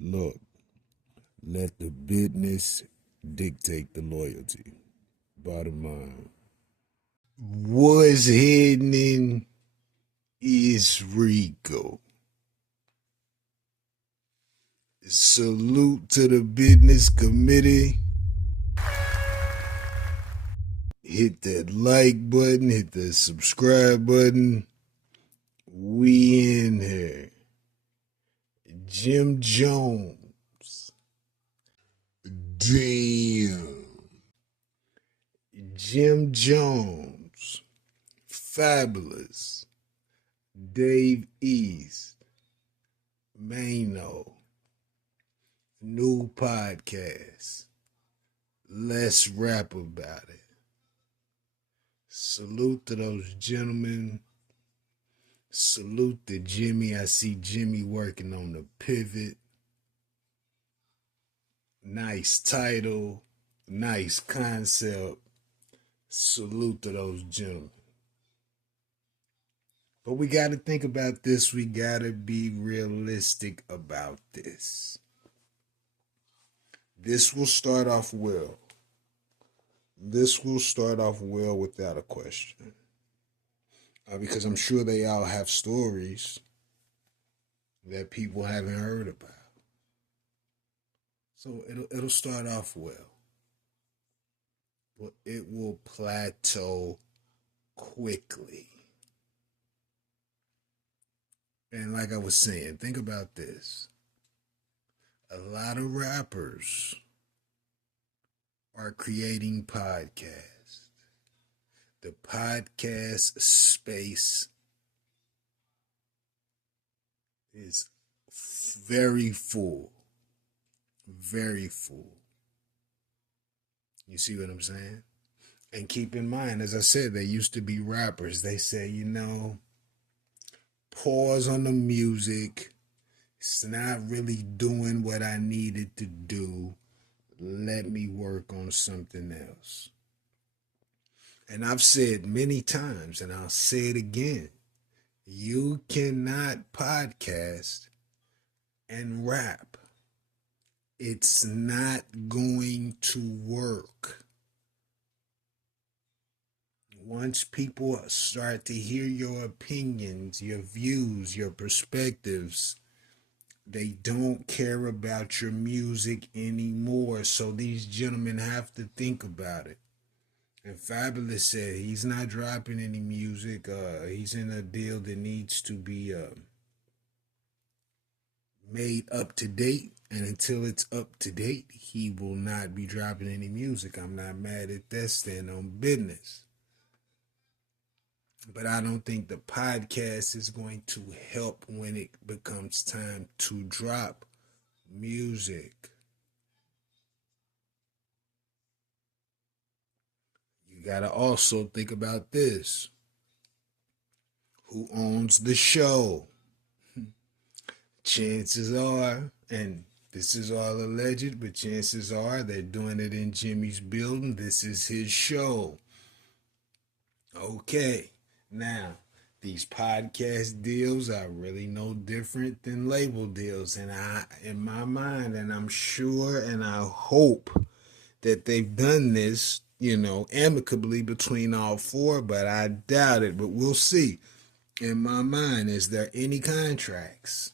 Look, let the business dictate the loyalty. Bottom line. What's happening is Rico. Salute to the business committee. Hit that like button, hit that subscribe button. We in here. Jim Jones. Damn. Jim Jones. Fabulous. Dave East. Mano. New podcast. Let's rap about it. Salute to those gentlemen. Salute to Jimmy. I see Jimmy working on the pivot. Nice title. Nice concept. Salute to those gentlemen. But we got to think about this. We got to be realistic about this. This will start off well. This will start off well without a question. Because I'm sure they all have stories that people haven't heard about. So it'll start off well. But it will plateau quickly. And like I was saying, think about this. A lot of rappers are creating podcasts. The podcast space is very full. Very full. You see what I'm saying? And keep in mind, as I said, they used to be rappers. They say, pause on the music. It's not really doing what I needed to do. Let me work on something else. And I've said many times, and I'll say it again, you cannot podcast and rap. It's not going to work. Once people start to hear your opinions, your views, your perspectives, they don't care about your music anymore. So these gentlemen have to think about it. And Fabulous said he's not dropping any music. He's in a deal that needs to be made up to date. And until it's up to date, he will not be dropping any music. I'm not mad at that. Stand on business. But I don't think the podcast is going to help when it becomes time to drop music. You got to also think about this. Who owns the show? Chances are, and this is all alleged, but chances are they're doing it in Jimmy's building. This is his show. Okay. Now, these podcast deals are really no different than label deals. And in my mind, and I'm sure and I hope that they've done this, amicably between all four, but I doubt it. But we'll see. In my mind, is there any contracts?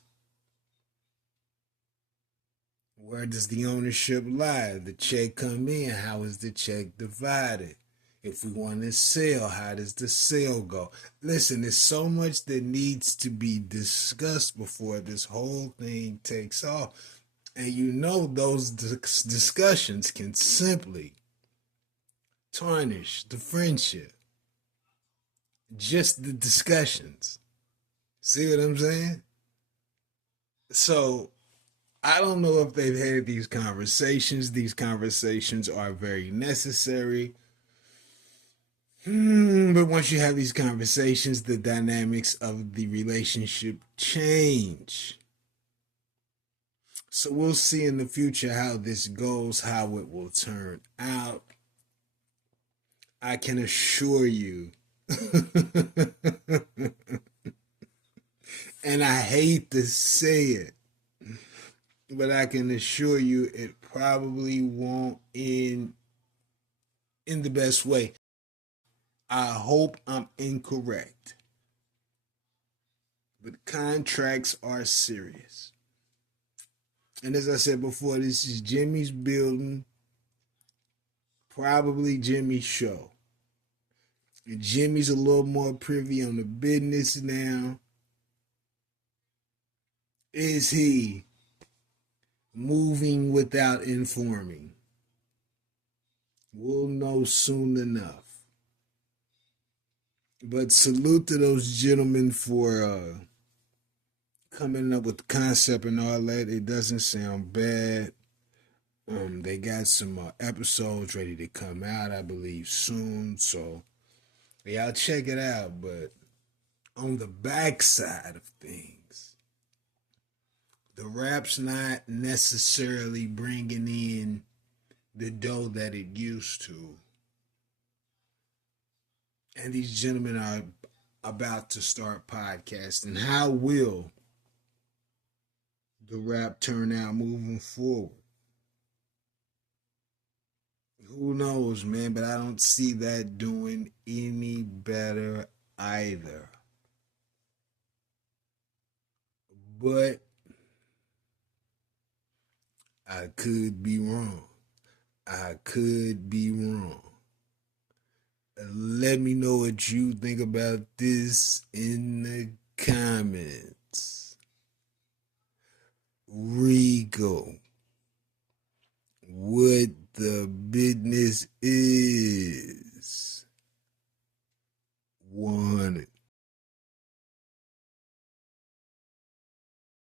Where does the ownership lie? The check come in. How is the check divided? If we want to sell, how does the sale go? Listen, there's so much that needs to be discussed before this whole thing takes off. And those discussions can simply tarnish the friendship. Just the discussions. See what I'm saying? So, I don't know if they've had these conversations. These conversations are very necessary. But once you have these conversations, the dynamics of the relationship change. So we'll see in the future how this goes, how it will turn out. I can assure you, and I hate to say it, but I can assure you it probably won't end in the best way. I hope I'm incorrect, but contracts are serious. And as I said before, this is Jimmy's building, probably Jimmy's show. And Jimmy's a little more privy on the business now. Is he moving without informing? We'll know soon enough. But salute to those gentlemen for coming up with the concept and all that. It doesn't sound bad. They got some episodes ready to come out, I believe, soon. So y'all check it out. But on the backside of things, the rap's not necessarily bringing in the dough that it used to. And these gentlemen are about to start podcasting. How will the rap turn out moving forward? Who knows, man, but I don't see that doing any better either. But I could be wrong. I could be wrong. Let me know what you think about this in the comments. Rico, what the business is.